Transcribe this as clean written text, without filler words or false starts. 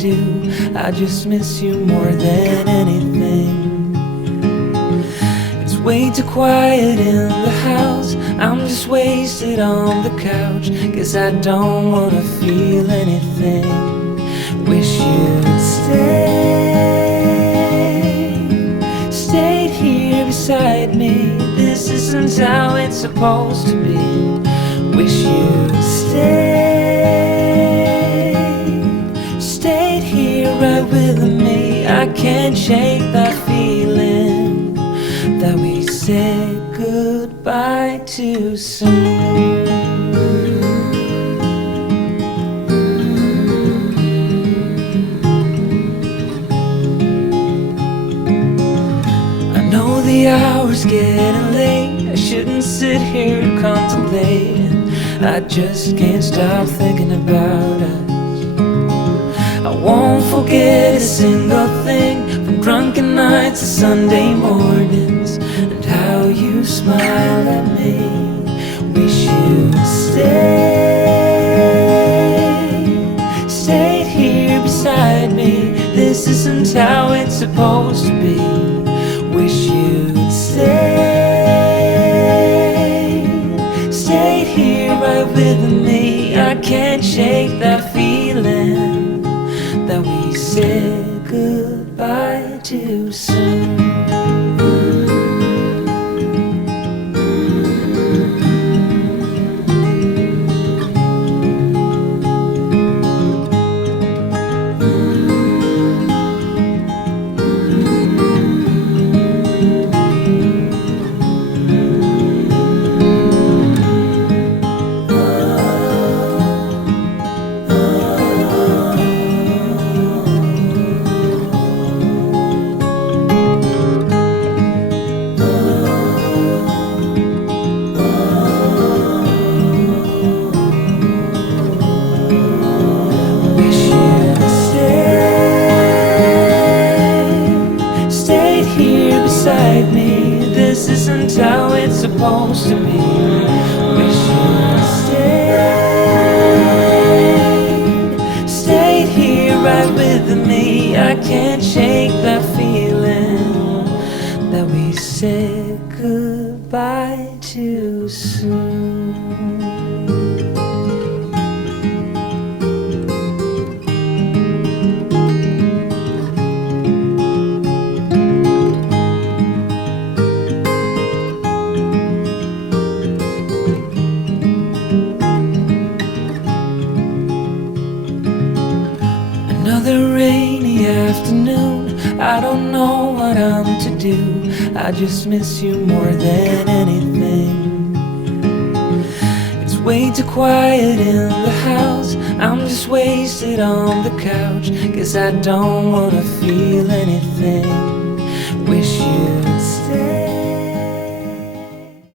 do. I just miss you more than anything. It's way too quiet in the house. I'm just wasted on the couch, 'cause I don't wanna feel anything. Wish you'd stayed here beside me. This isn't how it's supposed to be. Wish you'd stayed here right with me. I can't shake that feeling that we said goodbye too soon. The hour's getting late. I shouldn't sit here contemplating. I just can't stop thinking about us. I won't forget a single thing, from drunken nights to Sunday mornings, and how you smile at me. Wish you'd stayed here beside me. This isn't how it's supposed to be. Wish you'd stayed here right with me. I can't shake that feeling that we said goodbye too soon. Beside me, this isn't how it's supposed to be. Wish you'd stayed here right with me. I can't shake that feeling that we said goodbye too soon. Another rainy afternoon, I don't know what I'm to do. I just miss you more than anything. It's way too quiet in the house. I'm just wasted on the couch, 'cause I don't wanna feel anything. Wish you'd